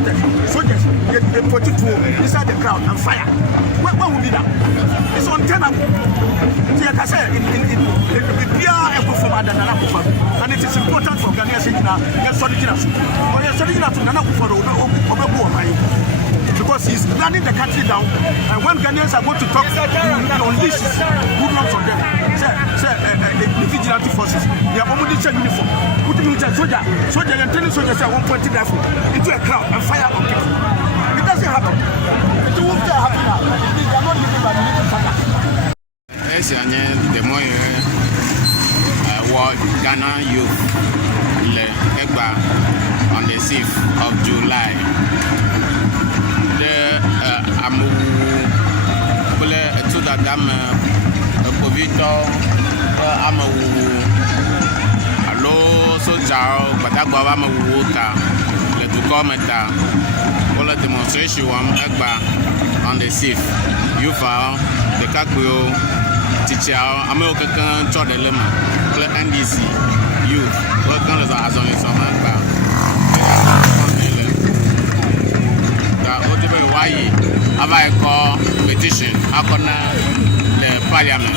demonstrators, soldiers, they put it inside the crowd and fire. What would be that? It's untenable. See, like I said, and it is important for Ghanaians because he's running the country down, and when Ghanaians are going to talk, he unleashes hoodlums on them. The vigilante forces, they are only the uniform. Put him in a soldier, and telling soldiers at one point into a crowd and fire on people. It doesn't happen. It won't happen now. They are not living by the little fire. The more Ghana youth on the 6th of July. Amu kple etudadame ekpovitɔ amewu alo sodzawo gbadagbawo amewuwo ta le dukɔ me ta wole demonstration wɔm egba on the 6th. Youthawo, ɖekakpuiwo, tsitsiawo, amewo kekeŋ tsɔ ɖe le me kple NDC youth wokeŋ le azɔli zɔm egba. Whatever why have I call petition the parliament.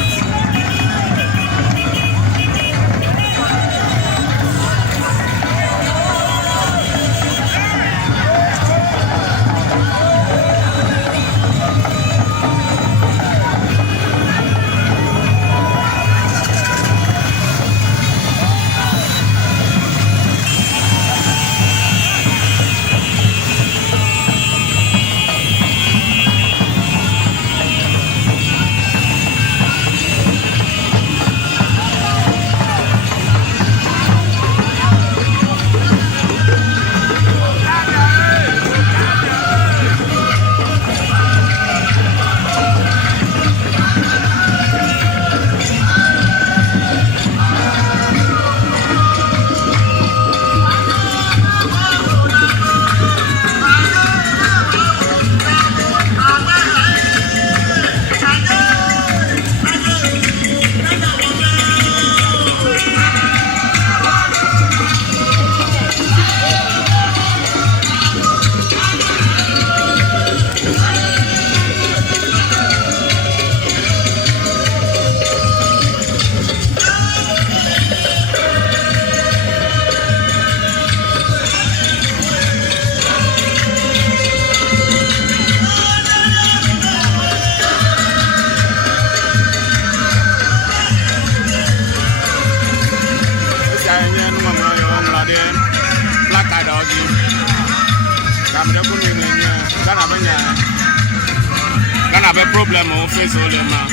Ghana have a problem on face all them now.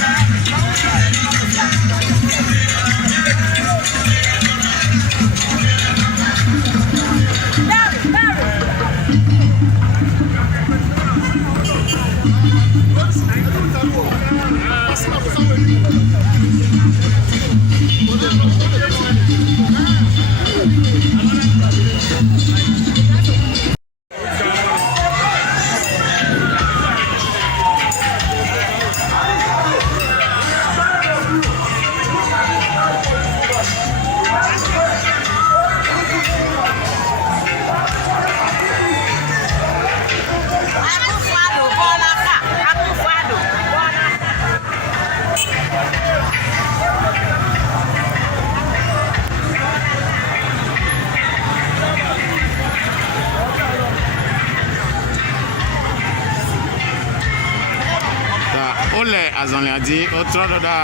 Ole azɔliadi wotrɔ ɖo ɖa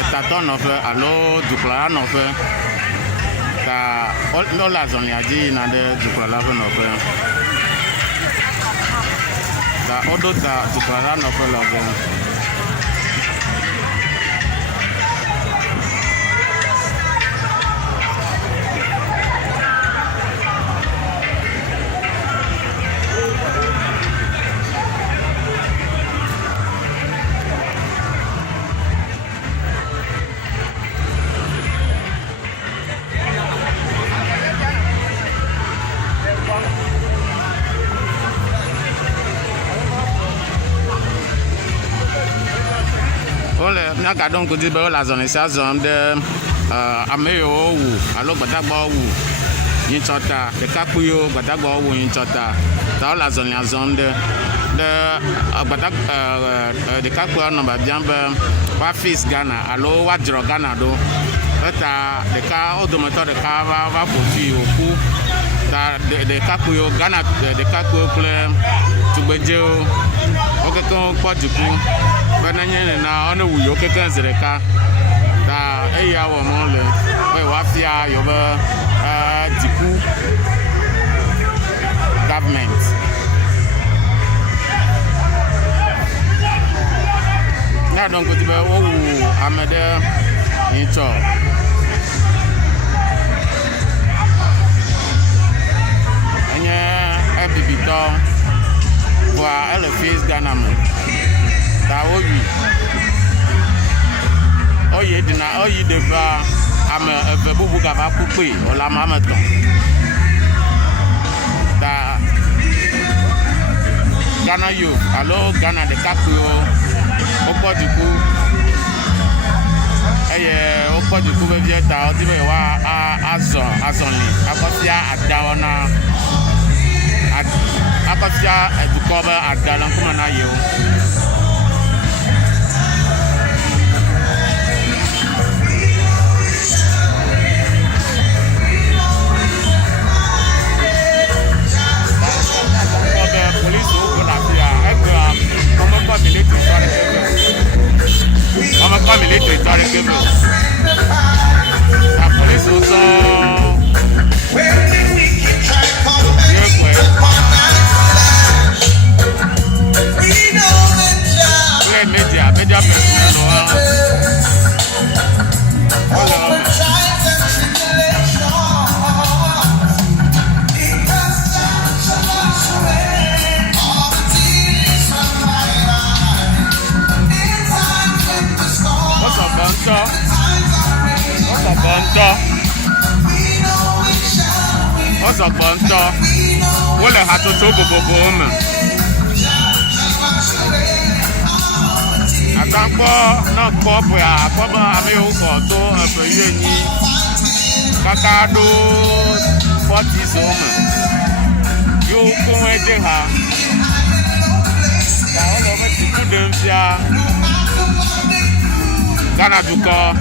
etatɔ nɔƒe alo dukplɔla nɔƒe ta wole azɔliadi yina ɖe dukplɔla ƒe nɔƒe ta woɖo ta dukplɔla nɔƒe lɔge. Miaga ɖo ŋkudi be wole azɔli sia zɔm ɖe ame yiwo wu alo gbadagbawo wu Yinchota, the Kapuyo, Batago, Yinchota, Taulazon Yazon, the Kapuya number Jamba, Wafis Ghana, Alo, Wadro Ghana do, but the car, Odomator, the car, Vaputi, the Kapuyo, Ghana, the Kapuyo claim to Bejo, Okako, Quadruple, Banana, now on the Wuyo, Zereka, the Aya or Mole, Wafia, Yoba. Diku government. Now don't go to the Amade into and yeah, FBB for LFS Ghana. That will be oh, you did not, oh, you did. I'm a Bubu Gavapupi or La Mamaton. Ghana you, hello, Ghana the Capuo, Opodiku, Opodiku, Vieta, Azonli, Apatia at Dawana, Apatia at the cover at Dalankumanayo. Military cable. The police also. Media personnel. What's up, Bonto? What a hat to talk about woman. I can't not pop where I may also do a Payani Kakado 40s woman. You come with her. All of it to them, Ghana to call.